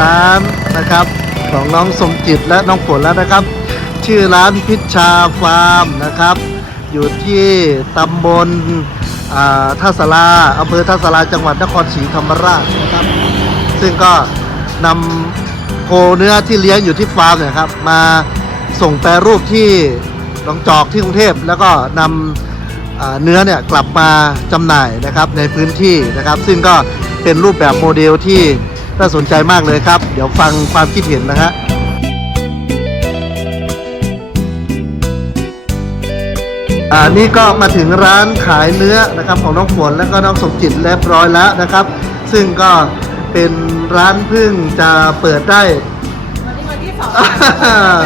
ร้านนะครับ ของน้องสมจิตและน้องฝนแล้วนะครับ ชื่อร้านพิชชาฟาร์มนะครับ อยู่ที่ตำบลท่าสาราอำเภอท่าสาราจังหวัดนครศรีธรรมราชนะครับ ซึ่งก็นำโคเนื้อที่เลี้ยงอยู่ที่ฟาร์มเนี่ยครับ มาส่งแปรรูปที่หนองจอกที่กรุงเทพแล้วก็นำเนื้อเนี่ยกลับมาจำหน่ายนะครับในพื้นที่นะครับ ซึ่งก็เป็นรูปแบบโมเดลที่ น่าสนใจมากเลยครับ เดี๋ยวฟังความคิดเห็นนะฮะอ่านี่ก็มาถึงร้านขายเนื้อนะครับของน้องฝนแล้วก็น้องสมจิตเรียบร้อยแล้วนะครับ ซึ่งก็เป็นร้านเพึ่งจะเปิดได้ วันนี้วันที่สอง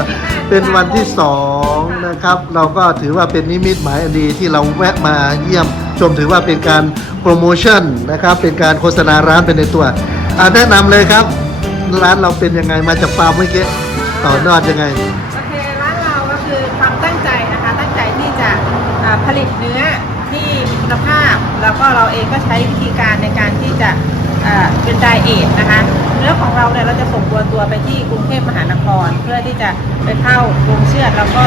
เป็นวันที่สองนะครับ เราก็ถือว่าเป็นนิมิตหมายอันดีที่เราแวะมาเยี่ยมชมถือว่าเป็นการโปรโมชั่นนะครับ เป็นการโฆษณาร้านเป็นในตัว อ่าแนะนำเลยครับ ร้านเราเป็นยังไงมาจากฟาร์มเมื่อกี้ต่อยอดยังไง โอเคร้านเราก็คือความตั้งใจนะคะตั้งใจที่จะอ่าผลิตเนื้อที่มีคุณภาพ แล้วก็เราเองก็ใช้วิธีการในการที่จะอ่าเป็นไดเอทนะคะเนื้อของเราเนี่ยเราจะส่งตัวตัวไปที่กรุงเทพมหานคร เพื่อที่จะไปเข้าโรงเชือดแล้วก็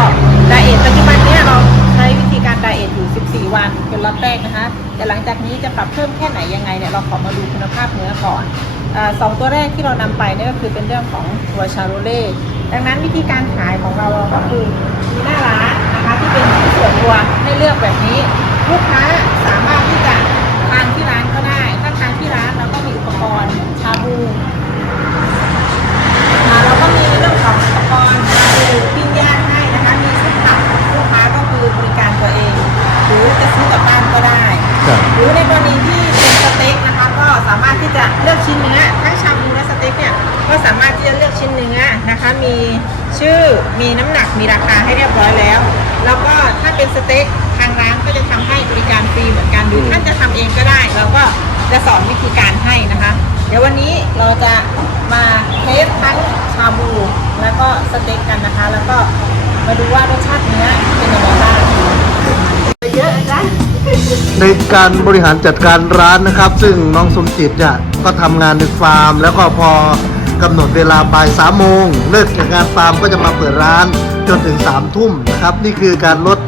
ไดเอทปัจจุบันเนี้เราใช้วิธีการไดเอทอยู่ 14 วันเป็นล็อตแรกนะคะแต่หลังจากนี้จะปรับเพิ่มแค่ไหนยังไงเนี่ยเราขอมาดูคุณภาพเนื้อก่อน สองตัวแรกที่เรานำไปเนี่ยก็คือเป็นเรื่องของตัวชาโรเล่ดังนั้นวิธีการขายของเราก็คือมีหน้าร้านนะคะที่เป็นที่ส่วนตัวให้เลือกแบบนี้ ลูกค้าสามารถที่จะทานที่ร้านก็ได้ ถ้าทานที่ร้านเราก็มีอุปกรณ์ชาบูอ่าเราก็มีเรื่องของอุปกรณ์ชาบูปิ้งย่างให้นะคะมีชุดผักลูกค้าก็คือบริการตัวเอง หรือจะซื้อกลับบ้านก็ได้ครับหรือในกรณีที่ สามารถที่จะเลือกชิ้นเนื้อทั้งชาบูและสเต็กเนี่ยก็สามารถที่จะเลือกชิ้นเนื้อนะคะ มีชื่อมีน้ำหนักมีราคาให้เรียบร้อยแล้ว แล้วก็ถ้าเป็นสเต็กทางร้านก็จะทำให้บริการฟรีเหมือนกันหรือท่านจะทำเองก็ได้เราก็จะสอนวิธีการให้นะคะ เดี๋ยววันนี้เราจะมาเทสทั้งชาบูแล้วก็สเต็กกันนะคะ แล้วก็มาดูว่ารสชาติเนื้อเป็นยังไงบ้างเยอะนะ ในการบริหารจัดการร้านนะครับ ซึ่งน้องสมจิตเนี่ยก็ทำงานในฟาร์ม แล้วก็พอกำหนดเวลาบ่ายสามโมงเลิกจากงานฟาร์มก็จะมาเปิดร้านจนถึงสามทุ่มนะครับ นี่คือการลด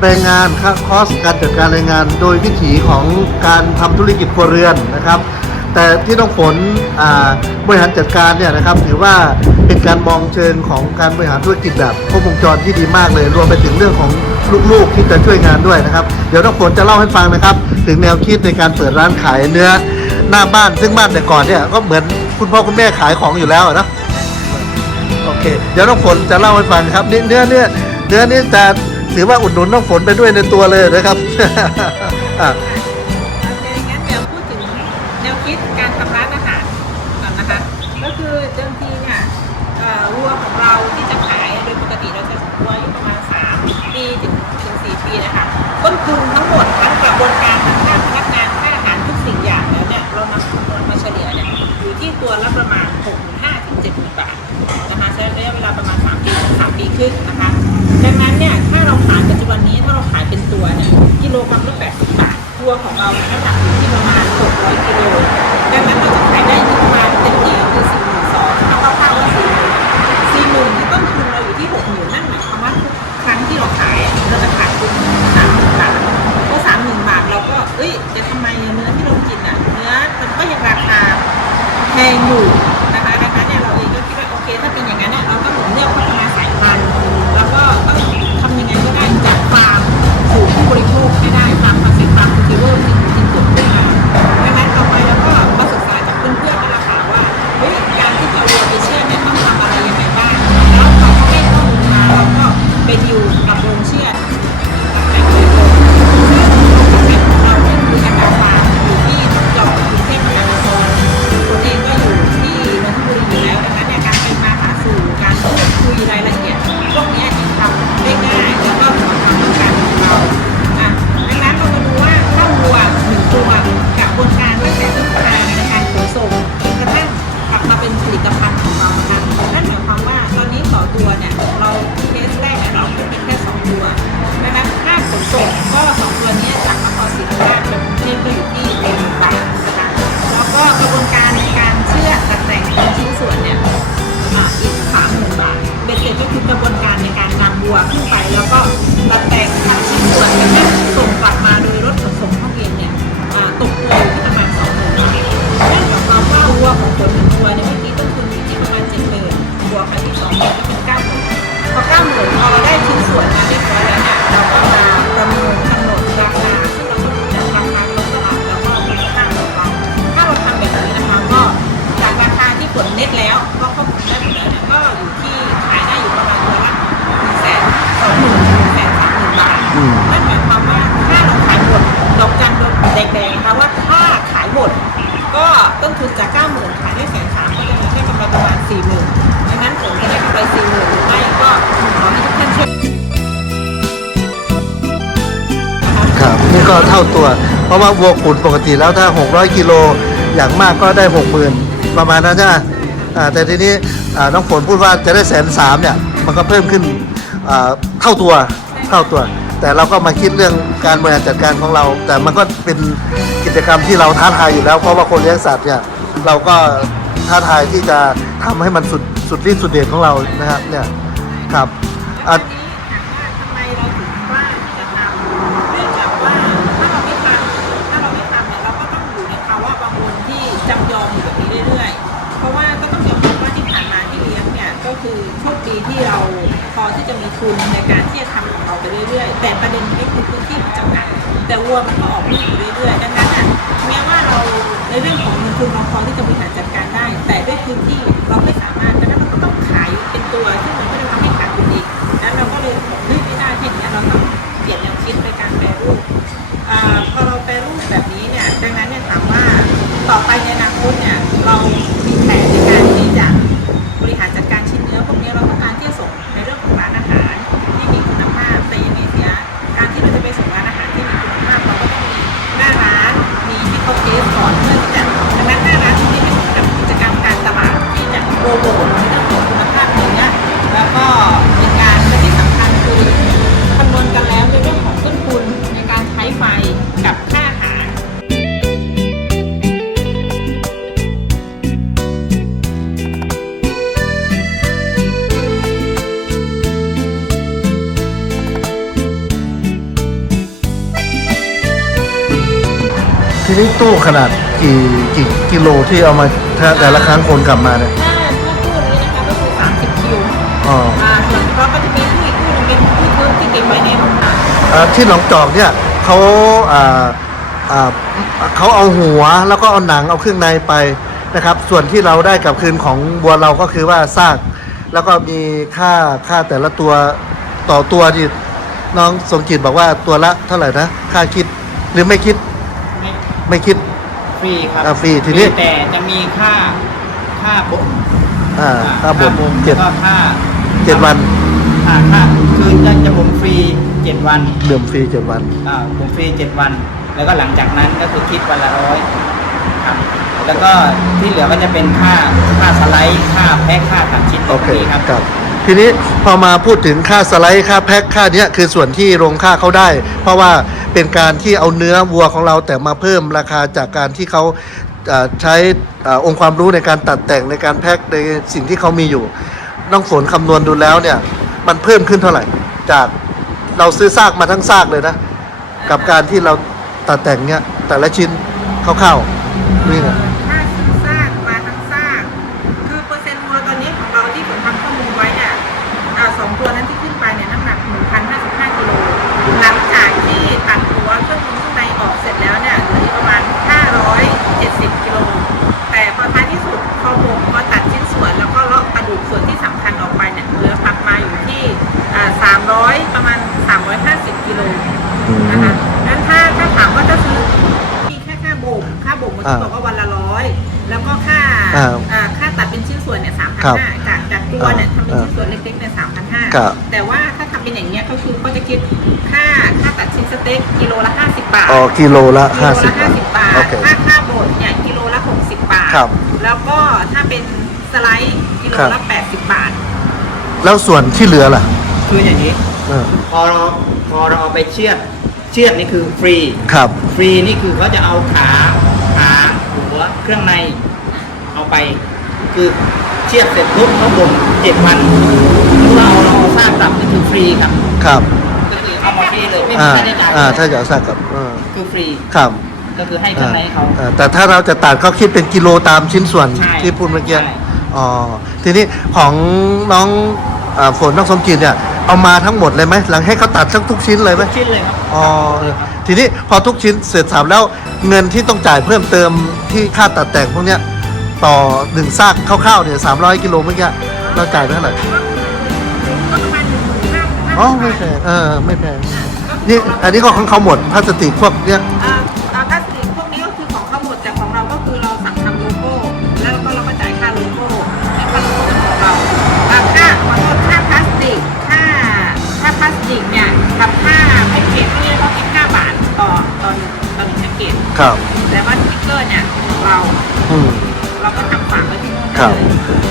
แรงงานค่าคอสการจัดการแรงงาน โดยวิถีของการทำธุรกิจครัวเรือนนะครับ แต่ที่น้องฝนบริหารจัดการเนี่ยนะครับถือว่าเป็นการมองเชิงของการบริหารธุรกิจแบบครบวงจรที่ดีมากเลย รวมไปถึงเรื่องของลูกๆที่จะช่วยงานด้วยนะครับ เดี๋ยวน้องฝนจะเล่าให้ฟังนะครับ ถึงแนวคิดในการเปิดร้านขายเนื้อหน้าบ้านซึ่งบ้านแต่ก่อนเนี่ยก็เหมือนคุณพ่อคุณแม่ขายของอยู่แล้วนะโอเค เดี๋ยวน้องฝนจะเล่าให้ฟังครับเนื้อเนี่ยเนื้อนี่จะถือว่าอุดหนุนน้องฝนไปด้วยในตัวเลยนะครับ คิดการทำร้านอาหารก่อนนะคะ ก็คือเดิมทีเนี่ยวัวของเราที่จะขายโดยปกติเราจะวัวอายุประมาณ3ปีถึงถึง4ปีนะคะต้นทุนทั้งหมดทั้งกระบวนการทั้งค่าพนักงานค่าอาหารทุกสิ่งอย่างแล้วเนี่ยเรามาคำนวณมาเฉลี่ยเนี่ยอยู่ที่ตัวละประมาณ6,500ถึง7,000บาทนะคะใช้ระยะเวลาประมาณ3ปีถึง3ปีครึ่งนะคะดังนั้นเนี่ยถ้าเราขายปัจจุบันนี้ถ้าเราขายเป็นตัวเนี่ยกิโลกรัมละ80บาทตัวของเราเนี่ยน้ำหนักอยู่ที่ประมาณ กิโลดังนั้นเราจะขายได้ที่ประมาณเต็มที่คือสี่หมื่นะคะคร่าวๆว่า40,000 40,000ที่ต้นทุนเราอยู่ที่หกหมื่นนั่นหมายความว่าทุกครั้งที่เราขายเราจะขายคุณ30,000บาทเพราะสามหมื่นบาทเราก็เอ้ยจะทำไมเนื้อที่เรากินอะเนื้อมันก็ยังราคาแพงอยู่ ก็เท่าตัว เพราะว่าวัวขุนปกติแล้วถ้า 600 กิโลอย่างมากก็ได้ 60,000 ประมาณนั้นใช่ไหมแต่ทีนี้น้องฝนพูดว่าจะได้แสนสามเนี่ยมันก็เพิ่มขึ้นเท่าตัวเท่าตัว แต่เราก็มาคิดเรื่องการบริหารจัดการของเรา แต่มันก็เป็นกิจกรรมที่เราท้าทายอยู่แล้ว เพราะว่าคนเลี้ยงสัตว์เนี่ยเราก็ท้าทายที่จะทำให้มันสุดสุดฤทธิ์สุดเดชของเรานะครับเนี่ยครับ ทีนี้ตู้ขนาดกี่กี่กิโลที่เอามาถ้าแต่ละครั้งคนกลับมาเนี่ยถ้าถ้าคู่นี้นะคะก็คือ30คิวอ๋ออ่าส่วนเพราะก็จะมีคู่อีกคู่หนึงเป็นคู่ที่เก็บไว้ในห้องน้ำเอ่อที่หนองจอกเนี่ยเขาอ่าอ่าเขาเอาหัวแล้วก็เอาหนังเอาเครื่องในไปนะครับ ส่วนที่เราได้กลับคืนของบัวเราก็คือว่าซากแล้วก็มีค่าค่าแต่ละตัวต่อตัวที่น้องสมจิตบอกว่าตัวละเท่าไหร่นะค่าคิดหรือไม่คิด ไม่ไม่คิด ฟรีครับอ่าฟรีทีนี้ แต่จะมีค่าค่าบ่มอ่าค่าบทบ่มเจ็ดแล้วก็ค่าเจ็ดวันค่าค่าคือจะจะบ่มฟรีเจ็ดวันเดิมฟรีเจ็ดวัน อ่าบ่มฟรีเจ็ดวัน แล้วก็หลังจากนั้นก็คือคิดวันละร้อยครับแล้วก็ที่เหลือก็จะเป็นค่าค่าสไลด์ค่าแพ็คค่าตัดชิ้นโอเคพวกนี้ครับ ครับ ทีนี้พอมาพูดถึงค่าสไลด์ค่าแพ็คค่าเนี้ยคือส่วนที่โรงค่าเขาได้ เพราะว่าเป็นการที่เอาเนื้อวัวของเราแต่มาเพิ่มราคาจากการที่เขาใช้องค์ความรู้ในการตัดแต่งในการแพ็คในสิ่งที่เขามีอยู่น้องฝนคำนวณดูแล้วเนี่ย มันเพิ่มขึ้นเท่าไหร่ จากเราซื้อซากมาทั้งซากเลยนะ กับการที่เราตัดแต่งเนี้ยแต่ละชิ้นคร่าวๆนี่ไง ถ้าซื้อซากมาทั้งซาก คือเปอร์เซ็นต์วัวตอนนี้ของเราที่ผมทำข้อมูลไว้เนี่ยอ่าสองตัวนั้นที่ขึ้นไปเนี่ยน้ำหนัก 1,055กิโล หลังจากที่ตัดหัวเครื่องมือข้างในออกเสร็จแล้วเนี่ยเหลืออยู่ประมาณ 570กิโล แต่พอท้ายที่สุดพอบ่มพอตัดชิ้นส่วนแล้วก็เลาะกระดูกส่วนที่สำคัญออกไปเนี่ยเหลือพักมาอยู่ที่อ่า300 ประมาณ 350กิโล นะคะนั้นถ้าถ้าถามว่าจะซื้อมีแค่ค่าบ่มค่าบ่ม เมื่อกี้อ่าบอกว่าวันละร้อยแล้วก็ค่าอ่าอ่าค่าตัดเป็นชิ้นส่วนเนี่ยสามพันครับห้าจากจากตัวเนี่ยอ่าทำเป็นชิ้นส่วนเล็กๆเนี่ยสามพันห้าครับแต่ว่าถ้าทำเป็นอย่างเงี้ยก็คือเขาจะคิดค่าค่าตัดชิ้นสเต็กกิโลละห้าสิบบาทอ๋อกิโลละกิห้าโลสิบละบาห้าทสิบบาทโอเคค่าค่าบดเนี่ยกิโลละหกสิบบาทครับแล้วก็ถ้าเป็นสไลด์กิโลครัละบแปดสิบบาท แล้วส่วนที่เหลือล่ะคืออย่างนี้เออพอเราพอเราเอาไปเชือดเชือดนี่คือฟรีครับ ฟรีนี่คือเขาจะเอาขาขาหัว เครื่องในเอาไป คือเชือดเสร็จปุ๊บเขาบ่มเจ็ดวันแล้วเราเอาเราเอาซากกลับนี่คือฟรีครับครับก็คือเอามาฟรีเลยไม่มีอ่าค่าใช้จ่ายอ่าถ้าจะเอาซากกับเออคือฟรีครับก็คือให้เครื่องในเขา อ่าแต่ถ้าเราจะตัดเขาคิดเป็นกิโลตามชิ้นส่วนใช่ที่พูดเมื่อกี้ใช่ อ๋อทีนี้ของน้องอ่าฝนน้องสมจิตเนี่ย เอามาทั้งหมดเลยไหมหลังให้เขาตัดทั้งทุกชิ้นเลยไหมทุกชิ้นเลยครับอ๋อครับทีนี้พอทุกชิ้นเสร็จสับแล้วเงินที่ต้องจ่ายเพิ่มเติมที่ค่าตัดแต่งพวกเนี้ยต่อหนึ่งซากคร่าวๆเนี่ยสามร้อยกิโลเมื่อกี้เราจ่ายไปเท่าไหร่ก็ประมาณหนึ่งหมื่นห้าอ๋อไม่แพงเออไม่แพงนี่อันนี้ก็ของเขาหมดพลาสติกพวกเนี้ย อ่า ครับแต่ว่าสติ๊กเกอร์เนี่ยเราอืมเราก็ทำฝากไว้ที่นู่นครับ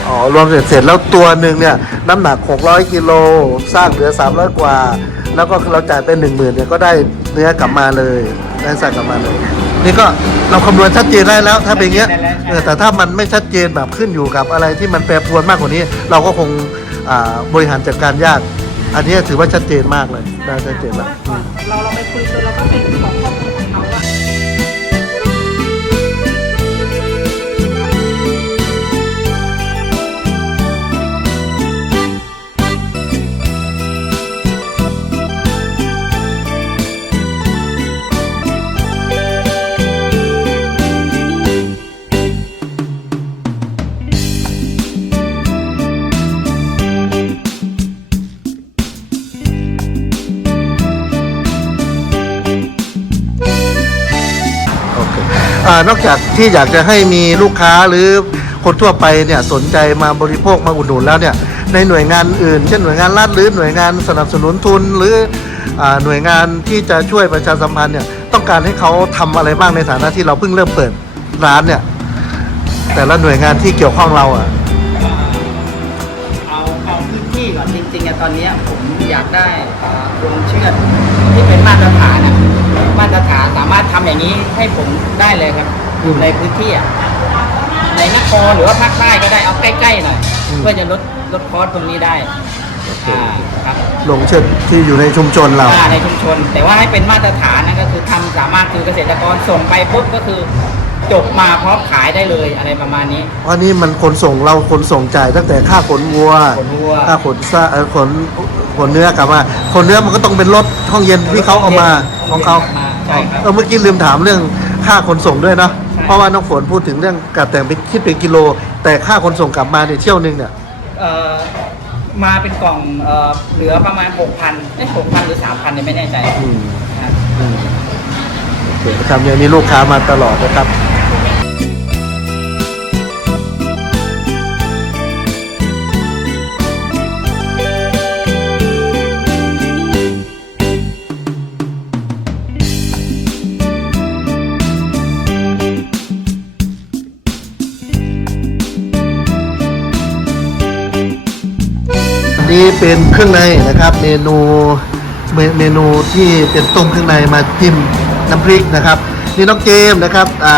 อ๋อ รวมเสร็จเสร็จแล้วตัวหนึ่งเนี่ย น้ำหนัก 600กิโลสร้างเหลือ 300 กว่า แล้วก็เราจ่ายเป็น1 0,000เนี่ยก็ได้เนื้อกลับมาเลยได้สร้างกลับมาเลย นี่ก็เราคำนวณชัดเจนได้แล้วถ้าเป็นอย่างเงี้ยชัดเจนได้แล้วใช่เออแต่ถ้ามันไม่ชัดเจนแบบขึ้นอยู่กับอะไรที่มันแปรปรวนมากกว่านี้ เราก็คงอ่าบริหารจัดการยาก อันนี้ถือว่าชัดเจนมากเลยได้ชัดเจนเพมากราะว่าก่อนเราเราไปคุยกันเราก็เป็นของข้อมูลของ อ่านอกจากที่อยากจะให้มีลูกค้าหรือคนทั่วไปเนี่ยสนใจมาบริโภคมาอุดหนุนแล้วเนี่ยในหน่วยงานอื่น เช่นหน่วยงานรัฐหรือหน่วยงานสนับสนุนทุนหรืออหน่วยงานที่จะช่วยประชาสัมพันธ์เนี่ยต้องการให้เขาทำอะไรบ้างในฐานะที่เราเพิ่งเริ่มเปิดร้านเนี่ยแต่ละหน่วยงานที่เกี่ยวข้องเราอะเอาเอาพื้นที่ก่อนจริงๆอะตอนนี้ผมอยากได้เอ่อโรงเชือดที่เป็นมาตรฐานอะ มาตรฐานสามารถทำอย่างนี้ให้ผมได้เลยครับ อยู่ในพื้นที่อะในนครหรือว่าภาคใต้ก็ได้เอาใกล้ๆหน่อยอืมเพื่อจะลดลดคอสตรงนี้ได้อ่าครับลงเชิดที่อยู่ในชุมชนเราอ่าในชุมชน แต่ว่าให้เป็นมาตรฐานนะก็คือทำสามารถคือเกษตรกรส่งไปปุ๊บก็คือ จบมาพร้อมขายได้เลยอะไรประมาณนี้ เพราะนี่มันขนส่งเราขนส่งจ่ายตั้งแต่ค่าขนวัว ขนวัว ค่าขนซาเอ่อขนขนเนื้อกลับมาขนเนื้อมันก็ต้องเป็นรถห้องเย็นที่เขาเอามาของเขามาใช่ครับ เออเมื่อกี้ลืมถามเรื่องค่าขนส่งด้วยเนาะใช่ เพราะว่าน้องฝนพูดถึงเรื่องการแต่งเป็นคิดเป็นกิโล แต่ค่าขนส่งกลับมาเนี่ยเที่ยวหนึงเนี่ยเอ่อมาเป็นกล่องเอ่อเหลือประมาณ 6,000เอ้หกพันหรือ 3,000เนี่ยไม่แน่ใจอืมนะครับ อืมโอเคนะครับเนี่ยมีลูกค้ามาตลอดนะครับ นี้เป็นเครื่องในนะครับ เมนูเมเมนูที่เป็นต้มเครื่องในมาจิ้มน้ำพริกนะครับนี่น้องเจมส์นะครับอ่า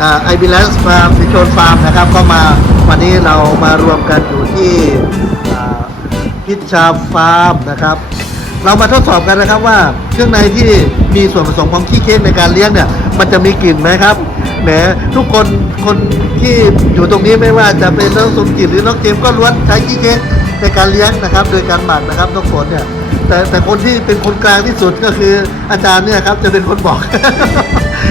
อ่าไอบิลสฟาร์มสิชนฟาร์มนะครับ ก็มาวันนี้เรามารวมกันอยู่ที่พิชชาฟาร์มนะครับ เรามาทดสอบกันนะครับว่าเครื่องในที่มีส่วนผสมของขี้เค้กในการเลี้ยงเนี่ยมันจะมีกลิ่นไหมครับแหมทุกคนคนที่อยู่ตรงนี้ไม่ว่าจะเป็นน้องสมจิตหรือน้องเจมส์ก็ล้วนใช้ขี้เค้ก ในการเลี้ยงนะครับ โดยการหมักนะครับน้องฝนเนี่ยแต่แต่คนที่เป็นคนกลางที่สุดก็คืออาจารย์เนี่ยครับจะเป็นคนบอก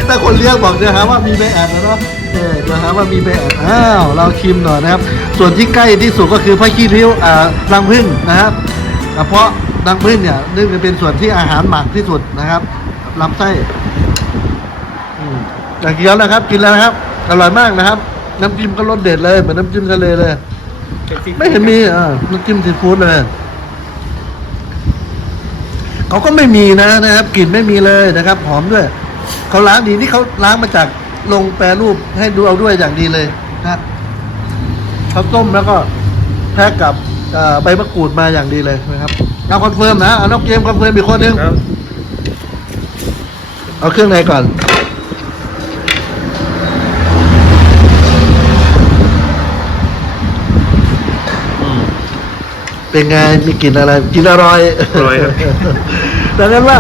ถ้าคนเลี้ยงบอกเนี่ยครับว่ามีใบแอดนะเนาะเออนะครับว่ามีใบแอดอ้าวเราชิมหน่อยนะครับ ส่วนที่ใกล้ที่สุดก็คือพระขี้ริ้วอ่ารังผึ้งนะครับเพราะดังพึ่งเนี่ยนึ่งเป็นส่วนที่อาหารหมักที่สุดนะครับลำไส้อืมกินแล้วนะครับ กินแล้วนะครับอร่อยมากนะครับ น้ำจิ้มก็รสเด็ดเลยเหมือนน้ำจิ้มทะเลเลย ไม่เห็นมีอ่าน้ำจิ้มซีฟู้ดเลย เขาก็ไม่มีนะนะครับกลิ่นไม่มีเลยนะครับ หอมด้วย เขาล้างดีนี่เขาล้างมาจากลงแปรรูปให้ดูเอาด้วยอย่างดีเลยนะครับเขาต้มแล้วก็แพ็กกับเอ่อใบมะกรูดมาอย่างดีเลยนะครับเอาคอนเฟิร์มนะเอาน้องเกมคอนเฟิร์มอีกคนนึง เอาเครื่องในก่อน เป็นไงมีกลิ่นอะไรกินอร่อยอร่อยครับ ดังนั้นว่า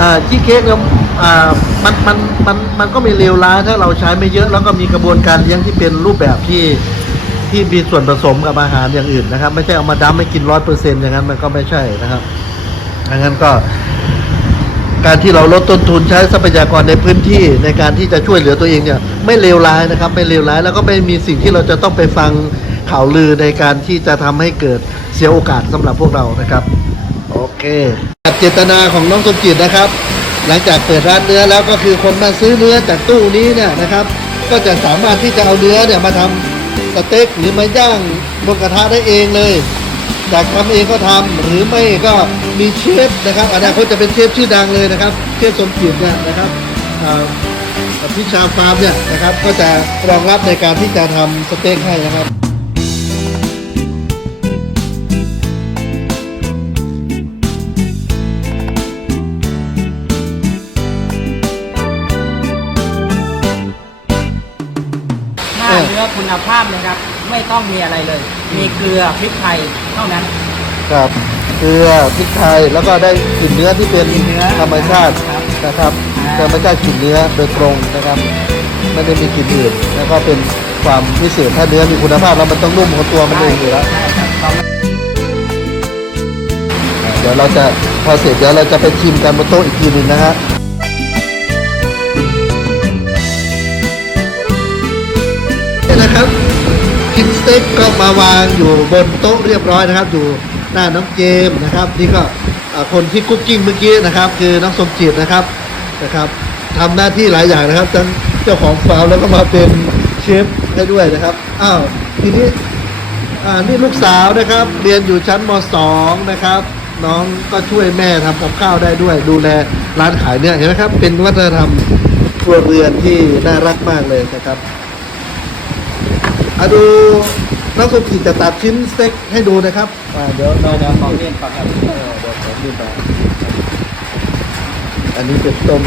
อ่าขี้เค้กเนี่ยอ่ามันมันมันมันก็ไม่เลวร้ายถ้าเราใช้ไม่เยอะ แล้วก็มีกระบวนการเลี้ยงที่เป็นรูปแบบที่ที่มีส่วนผสมกับอาหารอย่างอื่นนะครับ ไม่ใช่เอามาดั้มไม่กินร้อยเปอร์เซ็นต์อย่างนั้นมันก็ไม่ใช่นะครับดังนั้นก็ การที่เราลดต้นทุนใช้ทรัพยากรในพื้นที่ในการที่จะช่วยเหลือตัวเองเนี่ย ไม่เลวร้ายนะครับ ไม่เลวร้ายแล้วก็ไม่มีสิ่งที่เราจะต้องไปฟัง ข่าวลือในการที่จะทำให้เกิดเสียโอกาสสำหรับพวกเรานะครับ โอเคเจตนาของน้องสมจิตนะครับ หลังจากเปิดร้านเนื้อแล้วก็คือคนมาซื้อเนื้อจากตู้นี้เนี่ยนะครับ ก็จะสามารถที่จะเอาเนื้อเนี่ยมาทำสเต็กหรือมาย่างบนกระทะได้เองเลยอยากทำเองก็ทำหรือไม่ก็มีเชฟนะครับอนาคตจะเป็นเชฟชื่อดังเลยนะครับ เชฟสมจิตเนี่ยนะครับพิชาฟาร์มเนี่ยนะครับก็จะรองรับในการที่จะทำสเต็กให้นะครับ นื้อคุณภาพนะครับ ไม่ต้องมีอะไรเลย มีเกลือพริกไทยเท่านั้น ครับเกลือพริกไทยแล้วก็ได้กลิ่นเนื้อที่เป็นกลิ่นเนื้อธรรมชาติครับนะครับอ่า ธรรมชาติกลิ่นเนื้อโดยตรงนะครับไม่ได้มีกลิ่นอื่นแล้วก็เป็นความพิเศษถ้าเนื้อมีคุณภาพแล้วมันต้องนุ่มของตัวมันเองอยู่แล้ว ใช่ครับต้องเดี๋ยวเราจะพอเสร็จเดี๋ยวเราจะไปชิมกันบนโต๊ะอีกทีหนึ่งนะฮะ เต็กก็มาวางอยู่บนโต๊ะเรียบร้อยนะครับ อยู่หน้าน้องเจมส์นะครับ นี่ก็คนที่คุกกิ้งเมื่อกี้นะครับ คือน้องสมจิตนะครับนะครับทำหน้าที่หลายอย่างนะครับทั้งเจ้าของฟาร์มแล้วก็มาเป็นเชฟได้ด้วยนะครับอ้าวทีนี้อ่านี่ลูกสาวนะครับ เรียนอยู่ชั้นม .2 นะครับ น้องก็ช่วยแม่ทำกับข้าวได้ด้วย ดูแลร้านขายเนี่ยเห็นไหมครับ เป็นวัฒนธรรมครัวเรือนที่น่ารักมากเลยนะครับ อะดูน้องสมจิตจะตัดชิ้นสเต็กให้ดูนะครับอ่าเดี๋ยวเราเราจะมองเรียนก่อนครับเออเดี๋ยวผมดูไปอันนี้เป็นต้ม